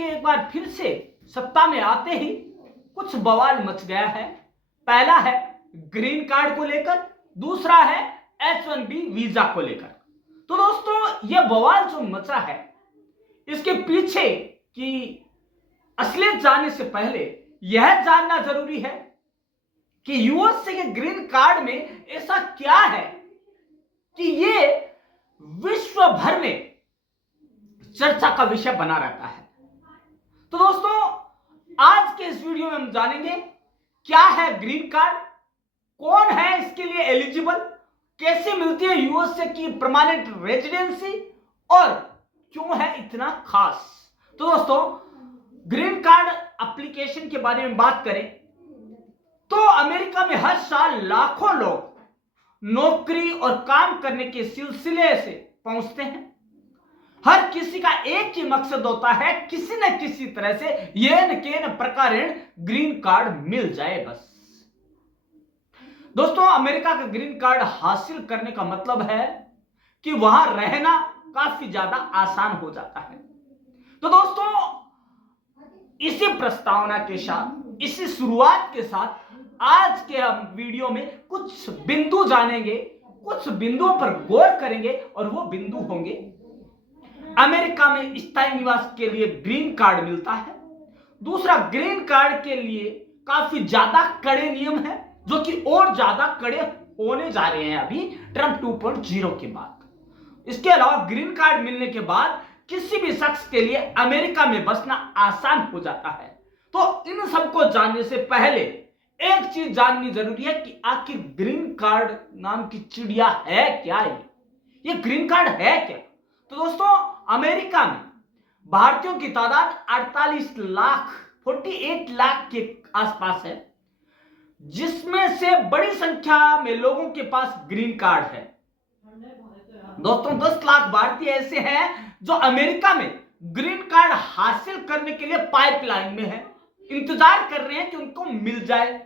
के एक बार फिर से सत्ता में आते ही कुछ बवाल मच गया है। पहला है ग्रीन कार्ड को लेकर, दूसरा है H1B वीजा को लेकर। तो दोस्तों ये बवाल जो मचा है इसके पीछे की असलियत जानने से पहले यह जानना जरूरी है कि यूएस के ग्रीन कार्ड में ऐसा क्या है कि ये विश्व भर में चर्चा का विषय बना रहता है। तो दोस्तों आज के इस वीडियो में हम जानेंगे क्या है ग्रीन कार्ड, कौन है इसके लिए एलिजिबल, कैसे मिलती है यूएसए की परमानेंट रेजिडेंसी और क्यों है इतना खास। तो दोस्तों ग्रीन कार्ड एप्लीकेशन के बारे में बात करें तो अमेरिका में हर साल लाखों लोग नौकरी और काम करने के सिलसिले से पहुंचते हैं। हर किसी का एक ही मकसद होता है किसी न किसी तरह से येन केन प्रकारेण ग्रीन कार्ड मिल जाए बस। दोस्तों अमेरिका का ग्रीन कार्ड हासिल करने का मतलब है कि वहां रहना काफी ज्यादा आसान हो जाता है। तो दोस्तों इसी प्रस्तावना के साथ, इसी शुरुआत के साथ आज के हम वीडियो में कुछ बिंदु जानेंगे, कुछ बिंदुओं पर गौर करेंगे और वो बिंदु होंगे अमेरिका में स्थायी निवास के लिए ग्रीन कार्ड मिलता है। दूसरा, ग्रीन कार्ड के लिए काफी ज्यादा कड़े नियम है जो कि और ज्यादा कड़े होने जा रहे हैं अभी ट्रंप 2.0 के बाद। इसके अलावा ग्रीन कार्ड मिलने के बाद किसी भी शख्स के लिए अमेरिका में बसना आसान हो जाता है। तो इन सबको जानने से पहले एक चीज जाननी जरूरी है कि आखिर ग्रीन कार्ड नाम की चिड़िया है क्या, ये ग्रीन कार्ड है क्या। तो दोस्तों अमेरिका में भारतीयों की तादाद 48 लाख 48 लाख के आसपास है, जिसमें से बड़ी संख्या में लोगों के पास ग्रीन कार्ड है। दोस्तों 10 लाख भारतीय ऐसे हैं जो अमेरिका में ग्रीन कार्ड हासिल करने के लिए पाइपलाइन में है, इंतजार कर रहे हैं कि उनको मिल जाए।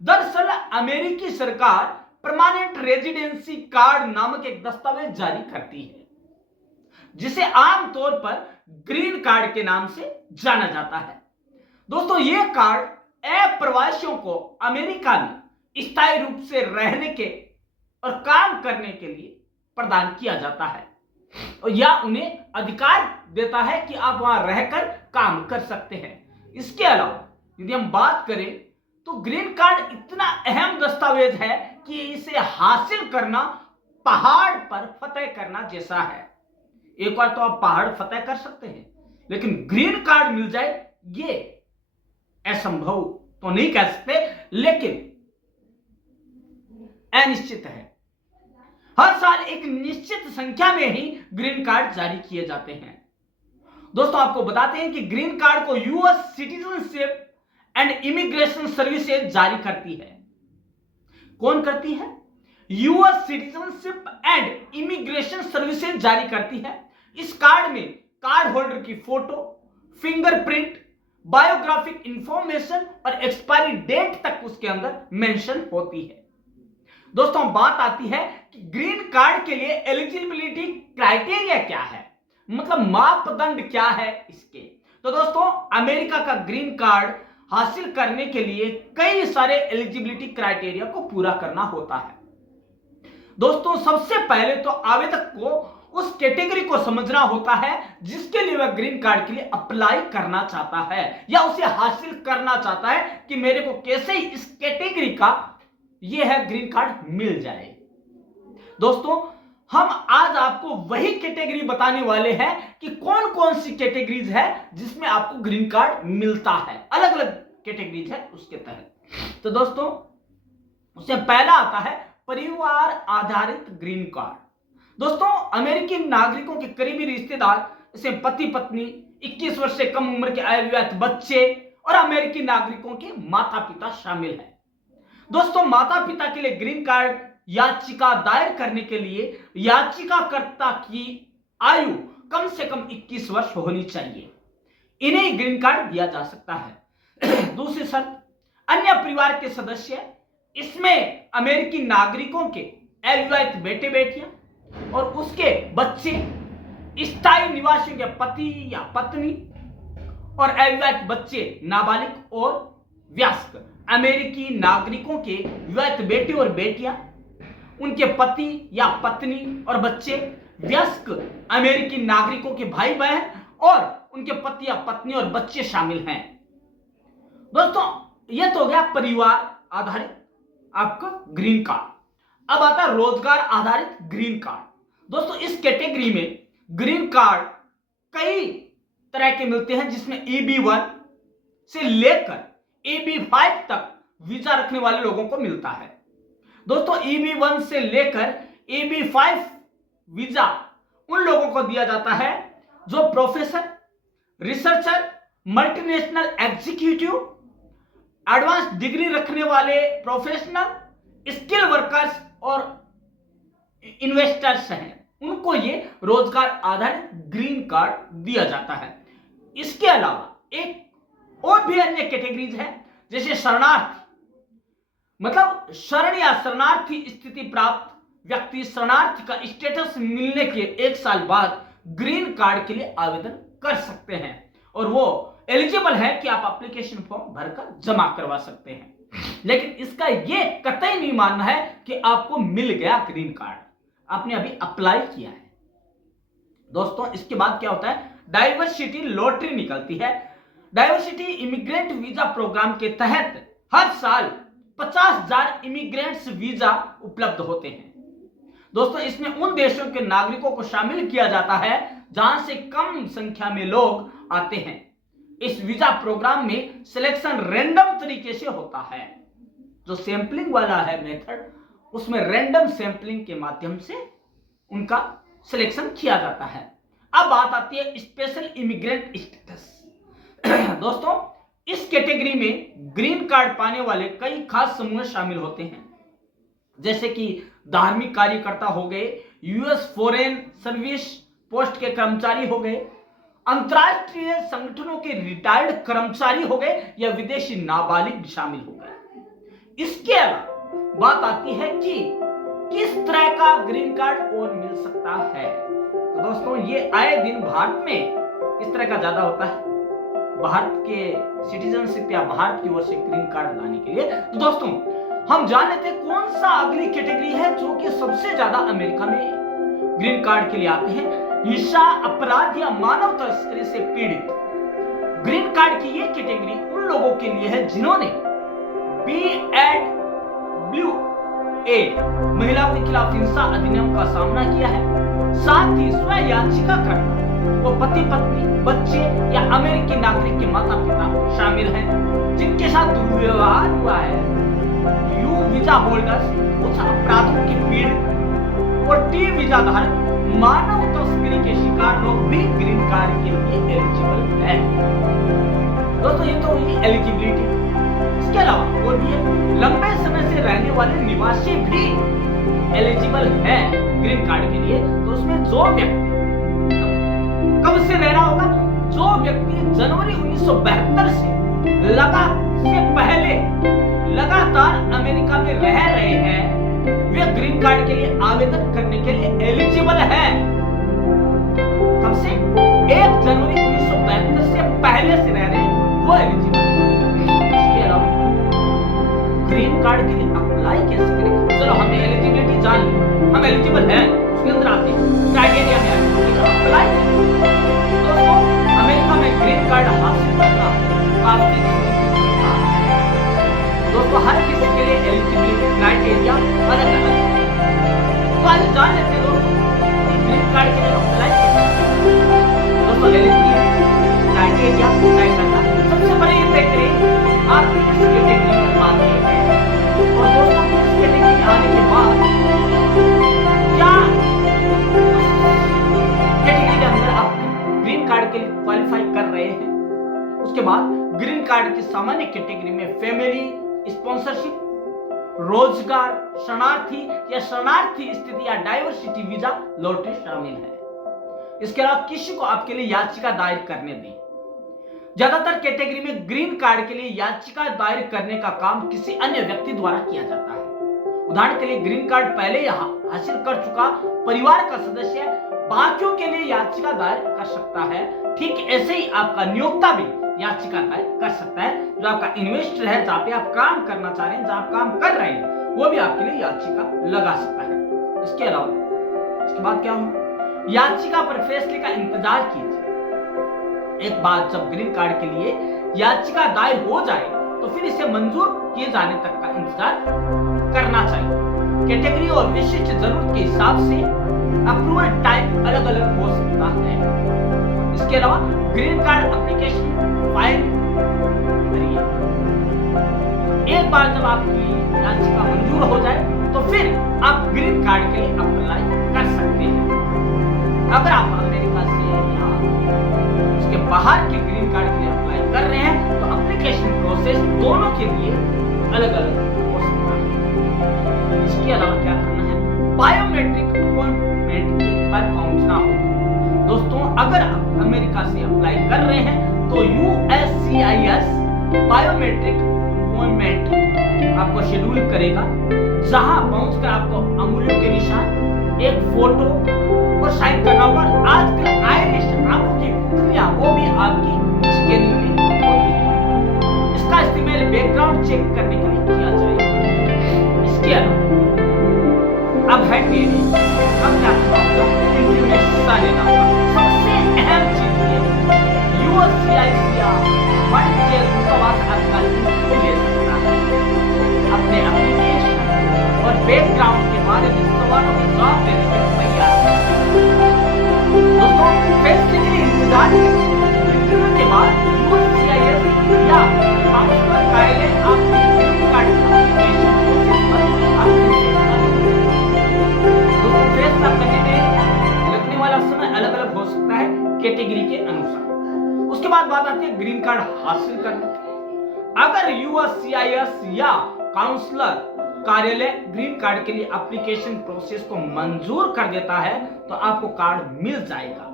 दरअसल अमेरिकी सरकार परमानेंट रेजिडेंसी कार्ड नामक एक दस्तावेज जारी करती है जिसे आमतौर पर ग्रीन कार्ड के नाम से जाना जाता है। दोस्तों यह कार्ड अप्रवासियों को अमेरिका में स्थायी रूप से रहने के और काम करने के लिए प्रदान किया जाता है और या उन्हें अधिकार देता है कि आप वहां रहकर काम कर सकते हैं। इसके अलावा यदि हम बात करें तो ग्रीन कार्ड इतना अहम दस्तावेज है कि इसे हासिल करना पहाड़ पर फतेह करना जैसा है। एक बार तो आप पहाड़ फतेह कर सकते हैं, लेकिन ग्रीन कार्ड मिल जाए ये असंभव तो नहीं कह सकते, लेकिन अनिश्चित है। हर साल एक निश्चित संख्या में ही ग्रीन कार्ड जारी किए जाते हैं। दोस्तों आपको बताते हैं कि ग्रीन कार्ड को US citizenship and immigration services जारी करती है। कौन करती है? US citizenship and immigration services जारी करती है। इस कार्ड में कार्ड होल्डर की फोटो, फिंगरप्रिंट, बायोग्राफिक इंफॉर्मेशन और एक्सपायरी डेट तक उसके अंदर मेंशन होती है। दोस्तों बात आती है कि ग्रीन कार्ड के लिए एलिजिबिलिटी क्राइटेरिया क्या है, मतलब मापदंड क्या है इसके। तो दोस्तों अमेरिका का ग्रीन कार्ड हासिल करने के लिए कई सारे एलिजिबिलिटी क्राइटेरिया को पूरा करना होता है। दोस्तों सबसे पहले तो आवेदक को उस कैटेगरी को समझना होता है जिसके लिए वह ग्रीन कार्ड के लिए अप्लाई करना चाहता है या उसे हासिल करना चाहता है कि मेरे को कैसे इस कैटेगरी का यह है ग्रीन कार्ड मिल जाए। दोस्तों हम आज आपको वही कैटेगरी बताने वाले हैं कि कौन कौन सी कैटेगरीज है जिसमें आपको ग्रीन कार्ड मिलता है, अलग अलग कैटेगरीज है उसके तहत। तो दोस्तों उससे पहला आता है परिवार आधारित ग्रीन कार्ड। दोस्तों अमेरिकी नागरिकों के करीबी रिश्तेदार जैसे पति पत्नी, 21 वर्ष से कम उम्र के अविवाहित बच्चे और अमेरिकी नागरिकों के माता पिता शामिल हैं। दोस्तों माता पिता के लिए ग्रीन कार्ड याचिका दायर करने के लिए याचिकाकर्ता की आयु कम से कम 21 वर्ष होनी चाहिए, इन्हें ग्रीन कार्ड दिया जा सकता है। दूसरी शर्त, अन्य परिवार के सदस्य, इसमें अमेरिकी नागरिकों के अविवाहित बेटे बेटियां और उसके बच्चे, स्थायी निवासियों के पति या पत्नी और अविवाहित बच्चे, नाबालिग और वयस्क अमेरिकी नागरिकों के विवाहित बेटे और बेटियां, उनके पति या पत्नी और बच्चे, वयस्क अमेरिकी नागरिकों के भाई बहन और उनके पति या पत्नी और बच्चे शामिल हैं। दोस्तों यह तो हो गया परिवार आधारित आपका ग्रीन कार्ड। अब आता है रोजगार आधारित ग्रीन कार्ड। दोस्तों इस कैटेगरी में ग्रीन कार्ड कई तरह के मिलते हैं, जिसमें EB1 से लेकर EB5 तक वीजा रखने वाले लोगों को मिलता है। दोस्तों EB1 से लेकर EB5 वीजा उन लोगों को दिया जाता है जो professor, researcher, multinational executive, advance degree रखने वाले प्रोफेशनल, स्किल वर्कर्स और इन्वेस्टर्स हैं, उनको ये रोजगार आधारित ग्रीन कार्ड दिया जाता है। इसके अलावा एक और भी अन्य कैटेगरीज है, जैसे शरणार्थी, मतलब शरण या शरणार्थी स्थिति प्राप्त व्यक्ति शरणार्थी का स्टेटस मिलने के 1 साल बाद ग्रीन कार्ड के लिए आवेदन कर सकते हैं और वो एलिजिबल है कि आप एप्लीकेशन फॉर्म भरकर जमा करवा सकते हैं। लेकिन इसका ये कतई नहीं मानना है कि आपको मिल गया ग्रीन कार्ड, आपने अभी अप्लाई किया है। दोस्तों इसके बाद क्या होता है, डाइवर्सिटी लॉटरी निकलती है। डाइवर्सिटी इमिग्रेंट वीजा प्रोग्राम के तहत हर साल 50,000 इमिग्रेंट्स वीजा उपलब्ध होते हैं। दोस्तों इसमें उन देशों के नागरिकों को शामिल किया जाता है जहां से कम संख्या में लोग आते हैं। इस वीजा प्रोग्राम में सिलेक्शन रैंडम तरीके से होता है। जो सैंपलिंग वाला है मेथड, उसमें रैंडम सैंपलिंग के माध्यम से उनका सिलेक्शन किया जाता है। अब बात आती है स्पेशल इमिग्रेंट स्टेटस। दोस्तों इस कैटेगरी में ग्रीन कार्ड पाने वाले कई खास समूह शामिल होते हैं, जैसे कि धार्मिक कार्यकर्ता हो गए, यूएस फॉरेन सर्विस पोस्ट के कर्मचारी हो गए, अंतरराष्ट्रीय संगठनों के रिटायर्ड कर्मचारी हो गए या विदेशी नाबालिग शामिल हो गए। इसके अलावा बात आती है कि किस तरह का ग्रीन कार्ड और मिल सकता है। तो दोस्तों ये आए दिन भारत में इस तरह का ज्यादा होता है, भारत के सिटीजनशिप या भारत की ओर से ग्रीन कार्ड लाने के लिए। तो दोस्तों हम जान लेते हैं कौन सा अगली कैटेगरी है जो कि सबसे ज्यादा अमेरिका में ग्रीन कार्ड के लिए आते हैं। हिंसा, अपराध या मानव तस्करी से पीड़ित। ग्रीन कार्ड की ये कैटेगरी उन लोगों के लिए है जिन्होंने BAWA महिलाओं के खिलाफ हिंसा अधिनियम का सामना किया है, साथ ही स्व याचिका करना, वो पति पत्नी, बच्चे या अमेरिकी नागरिक के माता पिता शामिल हैं जिनके साथ दुर्व्यवहार हुआ है, यू वीजा होल्डर्स, कुछ अपराधों के पीड़ित और टी वीजा धारक, मानव तस्करी के शिकार लोग भी ग्रीन कार्ड के लिए एलिजिबल है। दोस्तों ये तो हुई एलिजिबिलिटी। इसके अलावा और भी है, लंबे समय से रहने वाले निवासी भी एलिजिबल है ग्रीन कार्ड के लिए। तो उसमें जो व्यक्ति कब से रह रहा होगा, जो व्यक्ति जनवरी 1972 से पहले लगातार अमेरिका में रह रहे हैं, वे ग्रीन कार्ड के लिए आवेदन करने के लिए एलिजिबल है। कब से? 1 जनवरी 1972 से पहले से रह रहे हैं, वो एलिजिबल है। इसके अलावा ग्रीन कार्ड के लिए अप्लाई कैसे करें? चलो हमने एलिजिबिलिटी जान ली, हम एलिजिबल हैं, उसके अंदर आते हैं क्राइटेरिया में अप्लाई। दोस्तों अमेरिका में ग्रीन कार्ड हासिल करना काफी दोस्तों हर किसी के लिए एलिजिबिलिटी क्राइटेरिया अलग अलग है। तो आज जान लेते हैं दोस्तों ग्रीन कार्ड के लिए अप्लाई कैसे। दोस्तों एलिजिबिलिटी क्राइटेरिया तय करना, सबसे पहले ये तय करें आप किस कैटेगरी में आते हैं और दोस्तों इस कैटेगरी में आने के बाद क्या कैटेगरी के अंदर आप ग्रीन कार्ड के लिए क्वालिफाई कर रहे हैं। उसके बाद ग्रीन कार्ड की सामान्य कैटेगरी में फैमिली स्पॉन्सरशिप, रोजगार, शरणार्थी या शरणार्थी स्थिति या डाइवर्सिटी वीजा लॉटरी शामिल है। इसके अलावा किसी को आपके लिए याचिका दायर करने दें। ज्यादातर कैटेगरी में ग्रीन कार्ड के लिए याचिका दायर करने का काम किसी अन्य व्यक्ति द्वारा किया जाता है। उदाहरण के लिए ग्रीन कार्ड पहले हासिल कर चुका परिवार का सदस्य बाकियों के लिए याचिका दायर कर सकता है। ठीक ऐसे ही आपका नियोक्ता भी याचिका दायर कर सकता है। जो आपका इन्वेस्टर है, जहां पे आप काम करना चाह रहे हैं, जहां आप काम कर रहे हैं, वो भी आपके लिए याचिका लगा सकता है। इसके अलावा इसके बाद क्या होगा, याचिका पर फैसले का इंतजार कीजिए। एक बार जब ग्रीन कार्ड के लिए याचिका दायर हो जाए तो फिर इसे मंजूर किए जाने तक का इंतजार करना चाहिए। कैटेगरी और विशिष्ट जरूरत के हिसाब से अप्रूवल टाइम अलग अलग हो सकता है। इसके अलावा ग्रीन कार्ड एप्लीकेशन फाइल करिए। एक बार जब आपकी याचिका मंजूर हो जाए तो फिर आप ग्रीन कार्ड के लिए अप्लाई कर सकते हैं। अगर आप अमेरिका से या उसके बाहर के ग्रीन कार्ड के लिए अप्लाई कर रहे हैं तो एप्लीकेशन प्रोसेस दोनों के लिए अलग अलग हो सकता है। इसके अलावा क्या करना है, बायोमेट्रिक अपॉइंटमेंट पर पहुंचना होगा। दोस्तों, अगर आप अमेरिका से अप्लाई कर रहे हैं तो USCIS बायोमेट्रिक अपॉइंटमेंट आपको शेड्यूल करेगा, जहां पहुंचकर आपको अंगुलियों के निशान, एक फोटो और साइन करना होगा। आजकल आइरिश आंखों की पुतलियां वो भी आपकी स्कैनिंग में होती है। इसका इस्तेमाल बैकग्राउंड चेक करने के लिए किया जाएगा। इसके अलावा अब है डेली, अब क्या इंटरव्यू में हिस्सा लेना होगा। सबसे अहम चीज ये USCIS या वर्ल्ड के दूतावास आपका इंटरव्यू ले सकता है। अपने एप्लीकेशन और बैकग्राउंड के बारे में सवालों के जवाब देने के लिए तैयार है। दोस्तों, फैसले के लिए इंतजार करें। इंटरव्यू के बाद USCIS या काउंसलर कार्यालय आपके ग्रीन कार्ड एप्लीकेशन प्रोसेस पर आपके फैसला करने में लगने वाला समय अलग अलग हो सकता है कैटेगरी के अनुसार। उसके बाद बात आती है ग्रीन कार्ड हासिल करने। अगर USCIS या काउंसलर कार्यालय ग्रीन कार्ड के लिए एप्लीकेशन प्रोसेस को मंजूर कर देता है तो आपको कार्ड मिल जाएगा।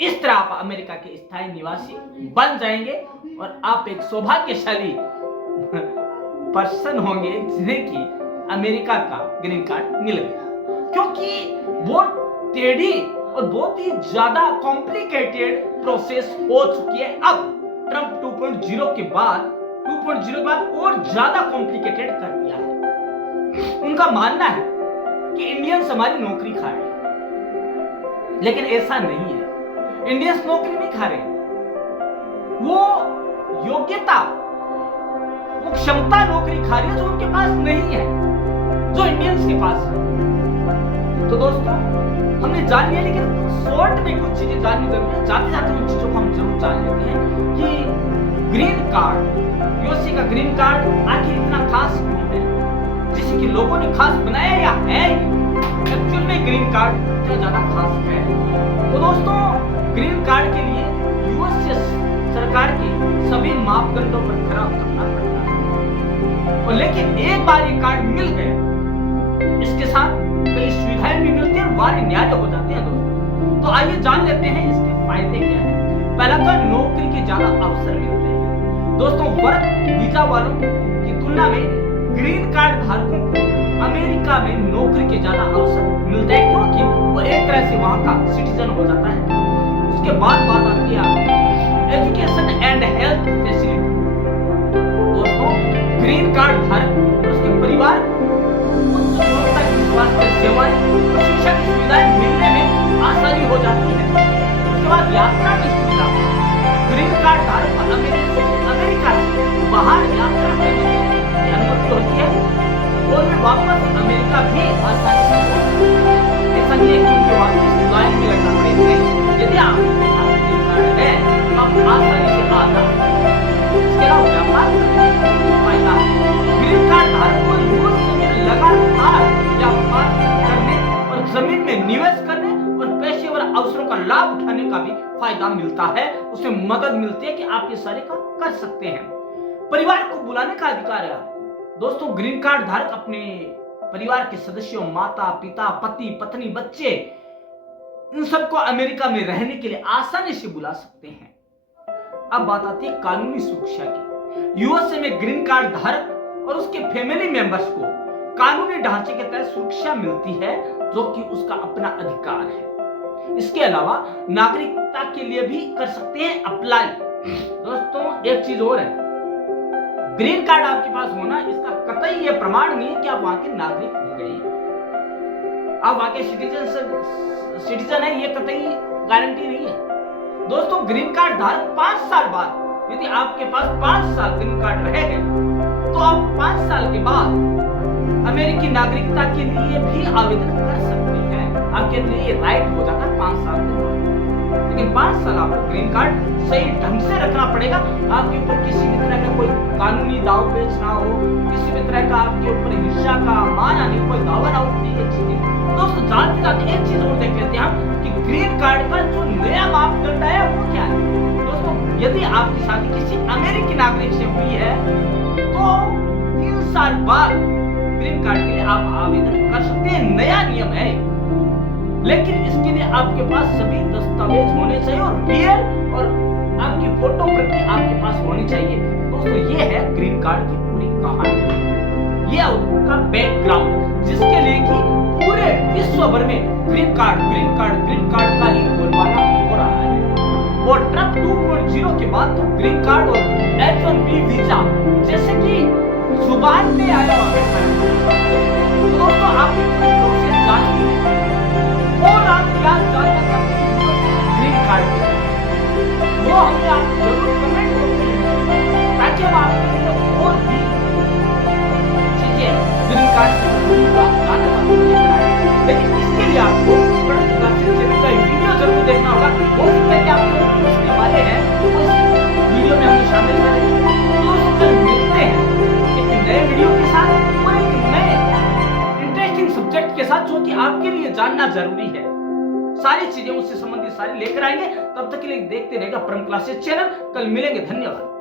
इस तरह आप अमेरिका के स्थायी निवासी बन जाएंगे और आप एक सौभाग्यशाली पर्सन होंगे जिन्हें कि अमेरिका का ग्रीन कार्ड मिल गया। क्योंकि बहुत टेढ़ी और बहुत ही ज्यादा कॉम्प्लिकेटेड प्रोसेस हो चुकी है। अब ट्रंप 2.0 के बाद और ज्यादा कॉम्प्लिकेटेड कर दिया है। उनका मानना है कि इंडियंस हमारी नौकरी खा रहे हैं, लेकिन ऐसा नहीं है। इंडियंस नौकरी नहीं खा रहे, वो योग्यता, वो क्षमता नौकरी खा रही है जो उनके पास नहीं है, जो इंडियंस के पास है। तो दोस्तों, हमने जान लिया, लेकिन शॉर्ट में कुछ चीजें जाननी जरूरी है। जाते जाते उन चीजों को हम जरूर जान लेते हैं कि ग्रीन कार्ड, यूएसए का ग्रीन कार्ड आखिर इतना खास क्यों है, जिसे कि लोगों ने खास बनाया या है एक्चुअल में ग्रीन कार्ड इतना ज्यादा खास है। तो दोस्तों, ग्रीन कार्ड के लिए यूएसए सरकार के सभी मापदंडों पर खरा उतरना पड़ता है। और लेकिन एक बार ये कार्ड मिल गए, इसके साथ कई सुविधाएं भी मिलती है और वारे न्याय हो जाते हैं। दोस्तों, तो आइए जान लेते हैं इसके फायदे क्या हैं। पहला तो नौकरी के ज्यादा अवसर मिलते हैं। दोस्तों, वर्क वीजा वालों की तुलना में ग्रीन कार्ड धारकों को अमेरिका में नौकरी के ज्यादा अवसर मिलते हैं, क्योंकि वो एक तरह से वहां का सिटीजन हो जाता है। उसके बाद बात आती है एजुकेशन एंड हेल्थ फैसिलिटी। दोस्तों, ग्रीन कार्ड धारक और उसके परिवार उच्च गुणवत्ता की स्वास्थ्य सेवाएं और शिक्षा की सुविधाएं मिलने में आसानी हो जाती है। उसके बाद यात्रा की सुविधा, ग्रीन कार्ड धारक को अमेरिका से बाहर यात्रा करने की अनुमति होती है और वे वापस अमेरिका भी आसानी से पहुंच सकते हैं। ऐसा नहीं है कि उनके वापस लाइन में लगना पड़ेगा। यदि आपके पास ग्रीन कार्ड है तो आप आसानी से आ सकते हैं। इसके अलावा व्यापार फायदा, ग्रीन कार्ड धारक को यूएस में लगातार व्यापार करने और जमीन में निवेश करने और पेशेवर अवसरों का लाभ उठाने का भी फायदा मिलता है। उसे मदद मिलती है कि आप ये सारे काम कर सकते हैं। परिवार को बुलाने का अधिकार है आपको। दोस्तों, ग्रीन कार्ड धारक अपने परिवार के सदस्यों, माता पिता, पति पत्नी, बच्चे, इन सबको अमेरिका में रहने के लिए आसानी से बुला सकते हैं। अब बात आती है कानूनी सुरक्षा की। यूएसए में ग्रीन कार्ड धारक और उसके फैमिली मेंबर्स को कानूनी ढांचे के तहत सुरक्षा मिलती है, जो कि उसका अपना अधिकार है। इसके अलावा नागरिकता के लिए भी कर सकते हैं अप्लाई। दोस्तों एक चीज और है, ग्रीन कार्ड आपके पास होना इसका कतई ये प्रमाण नहीं है कि आप वहां के नागरिक हो गए, आप वहां के सिटीजन है, ये कतई गारंटी नहीं है। दोस्तों ग्रीन कार्ड धारक 5 साल बाद, यदि आपके पास 5 साल ग्रीन कार्ड रह गए तो आप 5 साल के बाद अमेरिकी नागरिकता के लिए भी आवेदन कर सकते हैं। आपके लिए ये राइट हो जाता है 5 साल के बाद। लेकिन 5 साल आपको ग्रीन कार्ड सही ढंग से रखना पड़ेगा। आपके ऊपर किसी भी तरह का कोई कानूनी दाव पेच ना हो, किसी भी तरह का आपके ऊपर हिंसा का माना नहीं, कोई दावा ना हो, ये चीजें। दोस्तों जाते जाते एक चीज और देख लेते हैं हम कि ग्रीन कार्ड का जो नया मापदंड है वो क्या है। दोस्तों यदि आपकी शादी किसी अमेरिकी नागरिक से हुई है तो 3 साल बाद ग्रीन कार्ड के लिए आप आवेदन कर सकते हैं, नया नियम है। लेकिन इसके लिए आपके पास सभी दस्तावेज होने चाहिए और रियल और आपकी फोटो प्रति आपके पास होनी चाहिए। दोस्तों ये है ग्रीन कार्ड की पूरी कहानी, ये उसका बैकग्राउंड, जिसके लिए कि पूरे विश्व भर में ग्रीन कार्ड का ही बोलबाला हो रहा है। और ट्रम्प 2.0 के बाद तो ग्रीन कार्ड और H1B वीजा जैसे कि जुबान पे आया हुआ है। तो दोस्तों आपकी प्रोसेस जानिए और आप क्या जानना चाहते हैं ग्रीन कार्ड के, वो हमें आप जरूर कमेंट करें ताकि हम आपके लिए और भी चीजें ग्रीन कार्ड जानना चाहते हैं। लेकिन इसके लिए आपको वीडियो जरूर देखना होगा। हो सकता है कि आप पूछने वाले हैं उस वीडियो में हम शामिल करें। तो कल मिलते हैं एक नए वीडियो के साथ और एक नए इंटरेस्टिंग सब्जेक्ट के साथ जो कि आपके लिए जानना जरूरी है। सारी चीजें उससे संबंधित सारी लेकर आएंगे। तब तक के लिए देखते रहेगा परम क्लासेस चैनल। कल मिलेंगे, धन्यवाद।